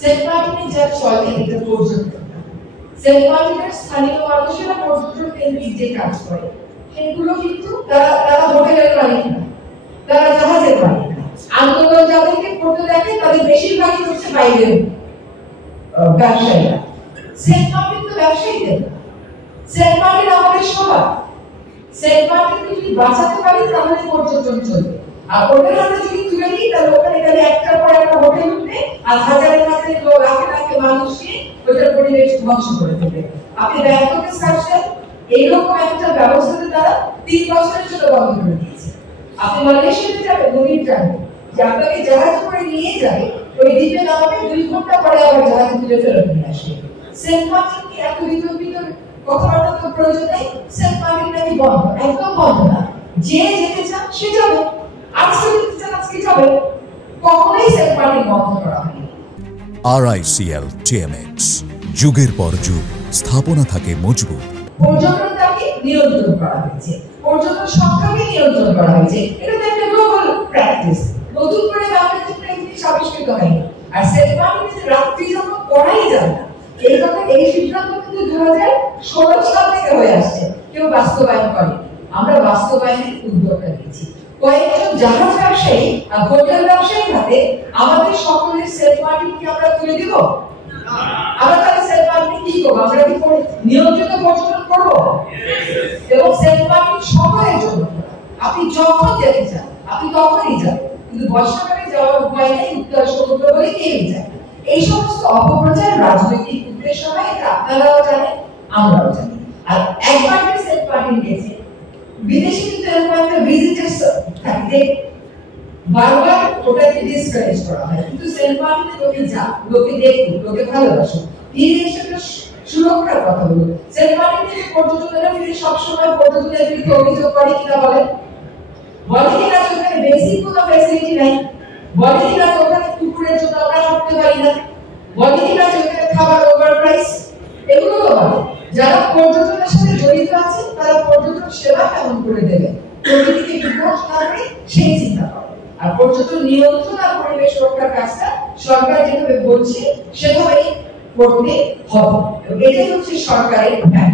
Saint মার্টিনে যা চলে এটা পর্যটন। সেন্ট মার্টিনের স্থানীয় মানুষেরা পর্যটন কেন্দ্রিক যে কাজ করে সেগুলো কিন্তু তারা হোটেলের মালিক না, তারা জাহাজের মালিক না। আন্দোলন যাদেরকে করতে দেখে তাদের বেশিরভাগই হচ্ছে বাইরের ব্যবসায়ীরা। সেন্ট মার্টিন তো ব্যবসায়ীদের না, সেন্ট মার্টিন আমাদের সবার। সেন্ট মার্টিনকে যদি বাঁচাতে পারি তাহলে পর্যটন চলবে। আর ওদের হাতে যদি তুলে দিই তাহলে ওখানে গেলে একটার পর একটা হোটেল উঠবে আর হাজারের হাজার লোক লাখে লাখে মানুষকে ওটার পরিবেশ ধ্বংস করে দেবে। আপনি ব্যাংককে সার্চেন, এইরকম একটা ব্যবস্থাতে তারা 3 বছরের জন্য বন্ধ করে দিয়েছে। আপনি মালয়েশিয়াতে যাবেন, নদীর যাবেন, যে আপনাকে জাহাজ করে নিয়ে যাবে, ওই দ্বীপে নামবে, 2 ঘন্টা পরে আবার জাহাজে তুলে ফেরত নিয়ে আসবে। সেন্ট মার্টিন কি এত বিতর্কিত কথাবার্তা তো প্রয়োজন নেই। সেন্ট মার্টিন নাকি বন্ধ, একদম বন্ধ না। যে যেতে চান সে যাবে, আজকে যেতে চান আজকে যাবে, কখনোই সেন্ট মার্টিন বন্ধ করা হয়নি। RICL TMX, যুগের পর যুগ স্থাপনা থাকে মজবুত। পর্যটনটাকে নিয়ন্ত্রণ করা হয়েছে, পর্যটন সংখ্যাকে নিয়ন্ত্রণ করা হয়েছে। এটা তো একটা গ্লোবাল প্র্যাকটিস, নতুন করে বাংলাদেশে এই জিনিস আবিষ্কৃত হয়নি। আর সেন্ট মার্টিনে রাত্রি যখন পড়াই যায় না, এই কথা, এই সিদ্ধান্ত কিন্তু 2016 সাল থেকে হয়ে আসছে, কেউ বাস্তবায়ন করে। আমরা বাস্তবায়নের উদ্যোগটা নিয়েছি। কয়েকজন জাহাজ ব্যবসায়ী আর হোটেল ব্যবসায়ীর হাতে আমাদের সকলের সেন্ট মার্টিনকে আমরা তুলে দিব। আমরা তাহলে সেন্ট মার্টিন কি করবো? আমরা কি নিয়ন্ত্রিত পর্যটন করবো? এবং সেন্ট মার্টিন সকলের জন্য। আপনি যখন যেতে চান আপনি তখনই যান, কিন্তু বর্ষাকালে যাওয়ার উপায় নেই, উত্তর সমুদ্র বলে কেউই যায়। এই সমস্ত অপপ্রচার রাজনৈতিক উদ্দেশ্য হয়, এটা আপনারাও জানেন, আমরাও জানি। আর একবার সেন্ট মার্টিন গেছে, বিদেশি কিন্তু এরকম একটা ভিজিটার্স থাকে, বারবার ওটাকে ডিসকারেজ করা হয়, কিন্তু সেন্ট মার্টিনে লোকে যা, লোকে দেখুক, লোকে ভালোবাসে, ফিরে এসে সুরক্ষার কথা বলুন। সেন্ট মার্টিনে পর্যটকেরা ফিরে সবসময় পর্যটনের বিরুদ্ধে অভিযোগ করে কিনা বলেন? বলে কিনা ওখানে বেসিক কোনো ফ্যাসিলিটি নাই? বলে কিনা ওখানে কুকুরের জন্য আমরা হাঁটতে পারি না? বলে কিনা ওখানে খাবার ওভার প্রাইস? এগুলো তো বলে। যারা পর্যটনের সাথে জড়িত আছে তারা পর্যটন সেবা কেমন করে দেবে, প্রকৃতিকে বিপদ না করে সেই চিন্তা করে। আর পর্যটন নিয়ন্ত্রণ আর পরিবেশ রক্ষার কাজটা সরকার যেভাবে বলছে সেভাবেই করতে হবে। এটাই হচ্ছে সরকারের প্ল্যান।